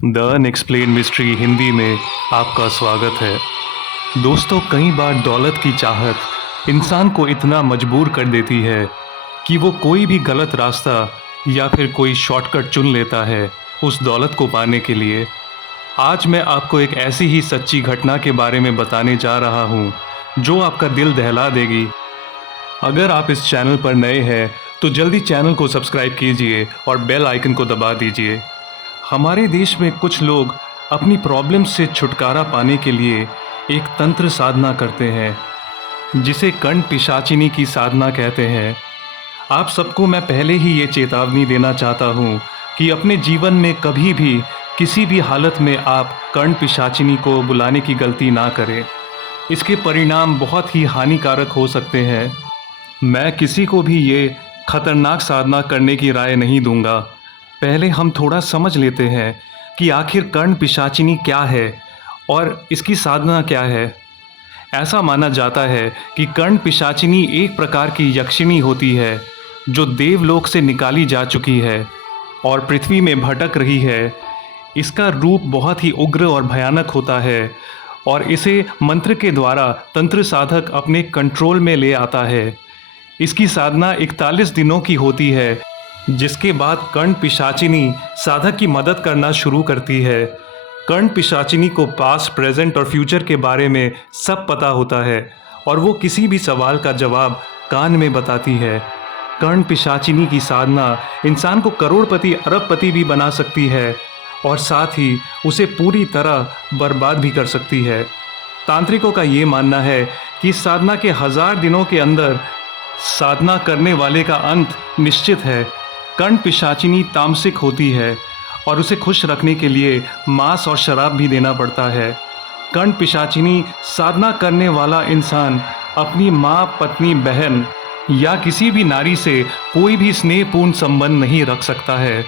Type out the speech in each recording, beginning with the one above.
The unexplained mystery Hindi में आपका स्वागत है। दोस्तों, कई बार दौलत की चाहत इंसान को इतना मजबूर कर देती है कि वो कोई भी गलत रास्ता या फिर कोई शॉर्टकट चुन लेता है उस दौलत को पाने के लिए। आज मैं आपको एक ऐसी ही सच्ची घटना के बारे में बताने जा रहा हूँ जो आपका दिल दहला देगी। अगर आप इस चैनल पर नए हैं तो जल्दी चैनल को सब्सक्राइब कीजिए और बेल आइकन को दबा दीजिए। हमारे देश में कुछ लोग अपनी प्रॉब्लम से छुटकारा पाने के लिए एक तंत्र साधना करते हैं जिसे कर्ण पिशाचिनी की साधना कहते हैं। आप सबको मैं पहले ही ये चेतावनी देना चाहता हूँ कि अपने जीवन में कभी भी किसी भी हालत में आप कर्ण पिशाचिनी को बुलाने की गलती ना करें। इसके परिणाम बहुत ही हानिकारक हो सकते हैं। मैं किसी को भी ये खतरनाक साधना करने की राय नहीं दूंगा। पहले हम थोड़ा समझ लेते हैं कि आखिर कर्ण पिशाचिनी क्या है और इसकी साधना क्या है। ऐसा माना जाता है कि कर्ण पिशाचिनी एक प्रकार की यक्षिणी होती है जो देवलोक से निकाली जा चुकी है और पृथ्वी में भटक रही है। इसका रूप बहुत ही उग्र और भयानक होता है और इसे मंत्र के द्वारा तंत्र साधक अपने कंट्रोल में ले आता है। इसकी साधना 41 दिनों की होती है, जिसके बाद कर्ण पिशाचिनी साधक की मदद करना शुरू करती है। कर्ण पिशाचिनी को पास्ट, प्रेजेंट और फ्यूचर के बारे में सब पता होता है और वो किसी भी सवाल का जवाब कान में बताती है। कर्ण पिशाचिनी की साधना इंसान को करोड़पति, अरबपति भी बना सकती है और साथ ही उसे पूरी तरह बर्बाद भी कर सकती है। तांत्रिकों का ये मानना है कि इस साधना के 1000 दिनों के अंदर साधना करने वाले का अंत निश्चित है। कर्ण पिशाचिनी तामसिक होती है और उसे खुश रखने के लिए मांस और शराब भी देना पड़ता है। कर्ण पिशाचिनी साधना करने वाला इंसान अपनी माँ, पत्नी, बहन या किसी भी नारी से कोई भी स्नेहपूर्ण संबंध नहीं रख सकता है,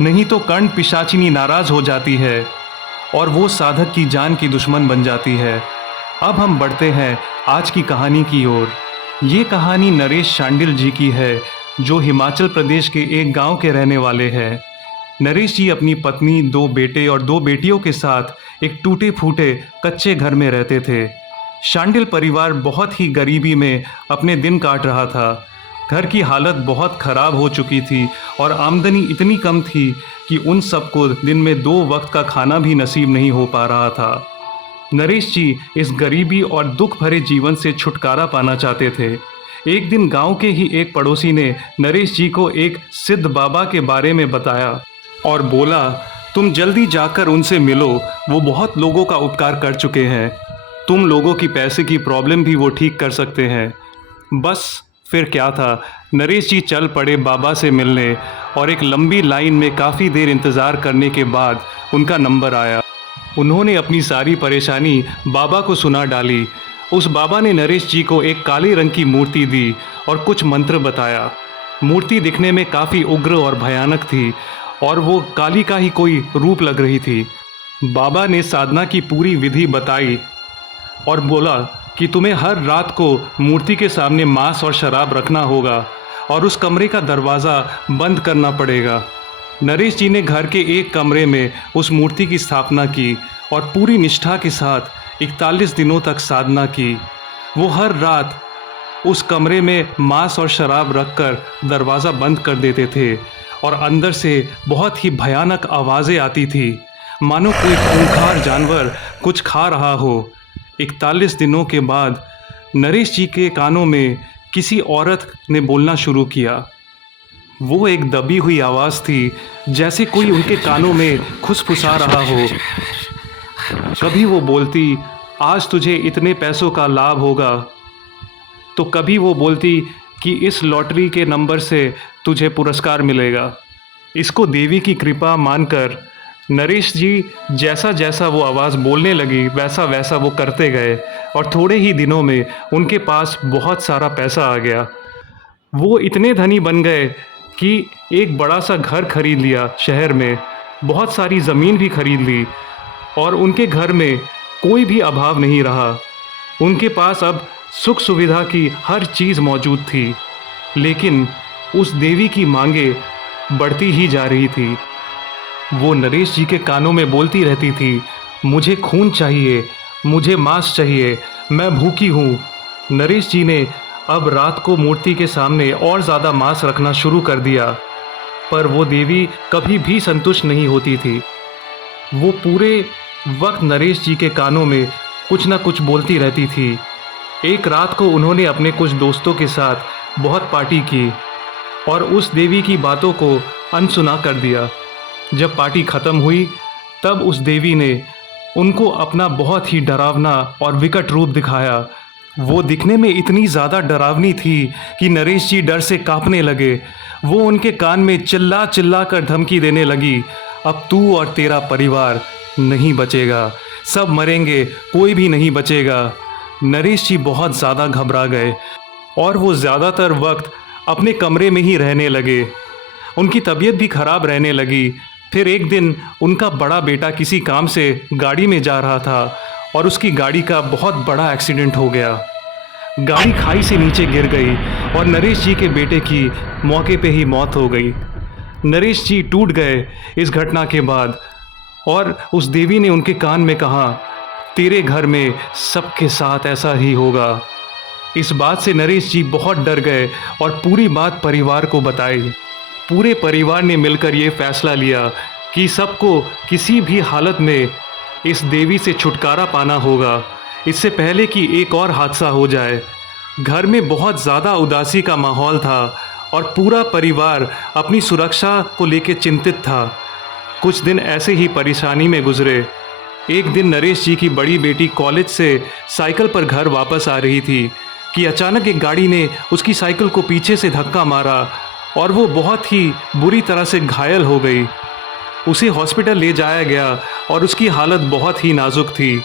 नहीं तो कर्ण पिशाचिनी नाराज हो जाती है और वो साधक की जान की दुश्मन बन जाती है। अब हम बढ़ते हैं आज की कहानी की ओर। ये कहानी नरेश शांडिल जी की है जो हिमाचल प्रदेश के एक गांव के रहने वाले हैं। नरेश जी अपनी पत्नी, 2 बेटे और 2 बेटियों के साथ एक टूटे फूटे कच्चे घर में रहते थे। शांडिल परिवार बहुत ही गरीबी में अपने दिन काट रहा था। घर की हालत बहुत ख़राब हो चुकी थी और आमदनी इतनी कम थी कि उन सबको दिन में 2 वक्त का खाना भी नसीब नहीं हो पा रहा था। नरेश जी इस गरीबी और दुख भरे जीवन से छुटकारा पाना चाहते थे। एक दिन गांव के ही एक पड़ोसी ने नरेश जी को एक सिद्ध बाबा के बारे में बताया और बोला, तुम जल्दी जाकर उनसे मिलो, वो बहुत लोगों का उपकार कर चुके हैं। तुम लोगों की पैसे की प्रॉब्लम भी वो ठीक कर सकते हैं। बस फिर क्या था, नरेश जी चल पड़े बाबा से मिलने और एक लंबी लाइन में काफ़ी देर इंतज़ार करने के बाद उनका नंबर आया। उन्होंने अपनी सारी परेशानी बाबा को सुना डाली। उस बाबा ने नरेश जी को एक काले रंग की मूर्ति दी और कुछ मंत्र बताया। मूर्ति दिखने में काफ़ी उग्र और भयानक थी और वो काली का ही कोई रूप लग रही थी। बाबा ने साधना की पूरी विधि बताई और बोला कि तुम्हें हर रात को मूर्ति के सामने मांस और शराब रखना होगा और उस कमरे का दरवाज़ा बंद करना पड़ेगा। नरेश जी ने घर के एक कमरे में उस मूर्ति की स्थापना की और पूरी निष्ठा के साथ 41 दिनों तक साधना की। वो हर रात उस कमरे में मांस और शराब रखकर दरवाज़ा बंद कर देते थे और अंदर से बहुत ही भयानक आवाज़ें आती थी, मानो कोई खूंखार जानवर कुछ खा रहा हो। 41 दिनों के बाद नरेश जी के कानों में किसी औरत ने बोलना शुरू किया। वो एक दबी हुई आवाज़ थी, जैसे कोई उनके कानों में खुसफुसा रहा हो। कभी वो बोलती, आज तुझे इतने पैसों का लाभ होगा, तो कभी वो बोलती कि इस लॉटरी के नंबर से तुझे पुरस्कार मिलेगा। इसको देवी की कृपा मानकर नरेश जी जैसा जैसा वो आवाज़ बोलने लगी वैसा वैसा वो करते गए और थोड़े ही दिनों में उनके पास बहुत सारा पैसा आ गया। वो इतने धनी बन गए कि एक बड़ा सा घर खरीद लिया शहर में, बहुत सारी ज़मीन भी खरीद ली और उनके घर में कोई भी अभाव नहीं रहा। उनके पास अब सुख सुविधा की हर चीज़ मौजूद थी, लेकिन उस देवी की मांगे बढ़ती ही जा रही थी। वो नरेश जी के कानों में बोलती रहती थी, मुझे खून चाहिए, मुझे मांस चाहिए, मैं भूखी हूँ। नरेश जी ने अब रात को मूर्ति के सामने और ज़्यादा मांस रखना शुरू कर दिया, पर वो देवी कभी भी संतुष्ट नहीं होती थी। वो पूरे वक्त नरेश जी के कानों में कुछ न कुछ बोलती रहती थी। एक रात को उन्होंने अपने कुछ दोस्तों के साथ बहुत पार्टी की और उस देवी की बातों को अनसुना कर दिया। जब पार्टी ख़त्म हुई तब उस देवी ने उनको अपना बहुत ही डरावना और विकट रूप दिखाया। वो दिखने में इतनी ज़्यादा डरावनी थी कि नरेश जी डर से कांपने लगे। वो उनके कान में चिल्ला चिल्ला कर धमकी देने लगी, अब तू और तेरा परिवार नहीं बचेगा, सब मरेंगे, कोई भी नहीं बचेगा। नरेश जी बहुत ज़्यादा घबरा गए और वो ज़्यादातर वक्त अपने कमरे में ही रहने लगे। उनकी तबीयत भी खराब रहने लगी। फिर एक दिन उनका बड़ा बेटा किसी काम से गाड़ी में जा रहा था और उसकी गाड़ी का बहुत बड़ा एक्सीडेंट हो गया। गाड़ी खाई से नीचे गिर गई और नरेश जी के बेटे की मौके पे ही मौत हो गई। नरेश जी टूट गए इस घटना के बाद और उस देवी ने उनके कान में कहा, तेरे घर में सबके साथ ऐसा ही होगा। इस बात से नरेश जी बहुत डर गए और पूरी बात परिवार को बताई। पूरे परिवार ने मिलकर ये फैसला लिया कि सबको किसी भी हालत में इस देवी से छुटकारा पाना होगा, इससे पहले कि एक और हादसा हो जाए। घर में बहुत ज़्यादा उदासी का माहौल था और पूरा परिवार अपनी सुरक्षा को लेकर चिंतित था। कुछ दिन ऐसे ही परेशानी में गुजरे। एक दिन नरेश जी की बड़ी बेटी कॉलेज से साइकिल पर घर वापस आ रही थी कि अचानक एक गाड़ी ने उसकी साइकिल को पीछे से धक्का मारा और वो बहुत ही बुरी तरह से घायल हो गई। उसे हॉस्पिटल ले जाया गया और उसकी हालत बहुत ही नाजुक थी।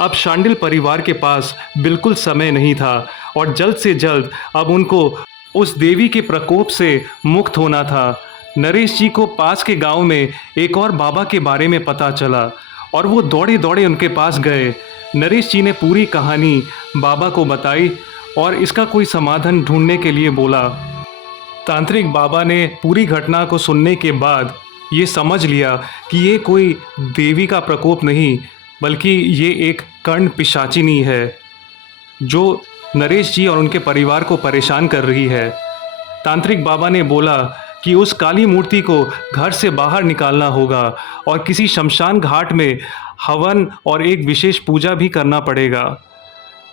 अब शांडिल परिवार के पास बिल्कुल समय नहीं था और जल्द से जल्द अब उनको उस देवी के प्रकोप से मुक्त होना था। नरेश जी को पास के गांव में एक और बाबा के बारे में पता चला और वो दौड़े दौड़े उनके पास गए। नरेश जी ने पूरी कहानी बाबा को बताई और इसका कोई समाधान ढूंढने के लिए बोला। तांत्रिक बाबा ने पूरी घटना को सुनने के बाद ये समझ लिया कि ये कोई देवी का प्रकोप नहीं बल्कि ये एक कर्ण पिशाचिनी है जो नरेश जी और उनके परिवार को परेशान कर रही है। तांत्रिक बाबा ने बोला कि उस काली मूर्ति को घर से बाहर निकालना होगा और किसी शमशान घाट में हवन और एक विशेष पूजा भी करना पड़ेगा।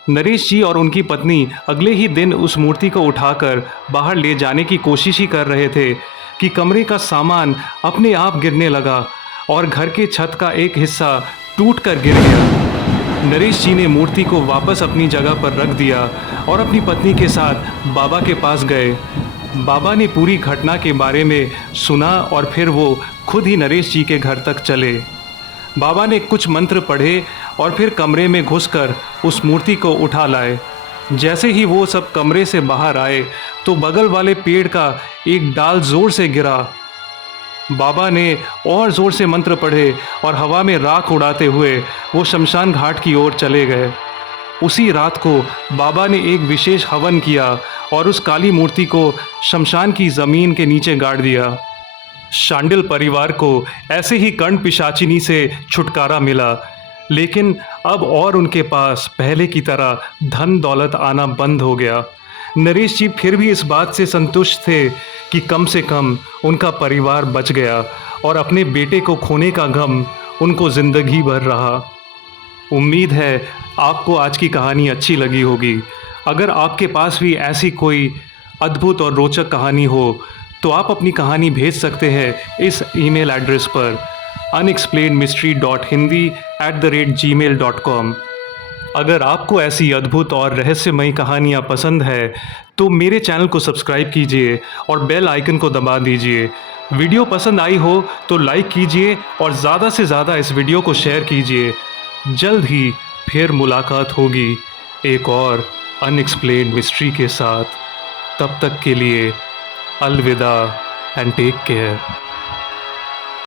नरेश जी और उनकी पत्नी अगले ही दिन उस मूर्ति को उठाकर बाहर ले जाने की कोशिश ही कर रहे थे कि कमरे का सामान अपने आप गिरने लगा और घर के छत का एक हिस्सा टूट कर गिर गया। नरेश जी ने मूर्ति को वापस अपनी जगह पर रख दिया और अपनी पत्नी के साथ बाबा के पास गए। बाबा ने पूरी घटना के बारे में सुना और फिर वो खुद ही नरेश जी के घर तक चले। बाबा ने कुछ मंत्र पढ़े और फिर कमरे में घुसकर उस मूर्ति को उठा लाए। जैसे ही वो सब कमरे से बाहर आए तो बगल वाले पेड़ का एक डाल जोर से गिरा। बाबा ने और ज़ोर से मंत्र पढ़े और हवा में राख उड़ाते हुए वो शमशान घाट की ओर चले गए। उसी रात को बाबा ने एक विशेष हवन किया और उस काली मूर्ति को शमशान की ज़मीन के नीचे गाड़ दिया। शांडिल परिवार को ऐसे ही कर्ण पिशाचिनी से छुटकारा मिला, लेकिन अब और उनके पास पहले की तरह धन दौलत आना बंद हो गया। नरेश जी फिर भी इस बात से संतुष्ट थे कि कम से कम उनका परिवार बच गया और अपने बेटे को खोने का गम उनको ज़िंदगी भर रहा। उम्मीद है आपको आज की कहानी अच्छी लगी होगी। अगर आपके पास भी ऐसी कोई अद्भुत और रोचक कहानी हो तो आप अपनी कहानी भेज सकते हैं इस ईमेल एड्रेस पर unexplainedmystery.hindi@gmail.com। अगर आपको ऐसी अद्भुत और रहस्यमयी कहानियाँ पसंद है तो मेरे चैनल को सब्सक्राइब कीजिए और बेल आइकन को दबा दीजिए। वीडियो पसंद आई हो तो लाइक कीजिए और ज़्यादा से ज़्यादा इस वीडियो को शेयर कीजिए। जल्द ही फिर मुलाकात होगी एक और अनएक्सप्लेन्ड मिस्ट्री के साथ। तब तक के लिए अलविदा एंड टेक केयर।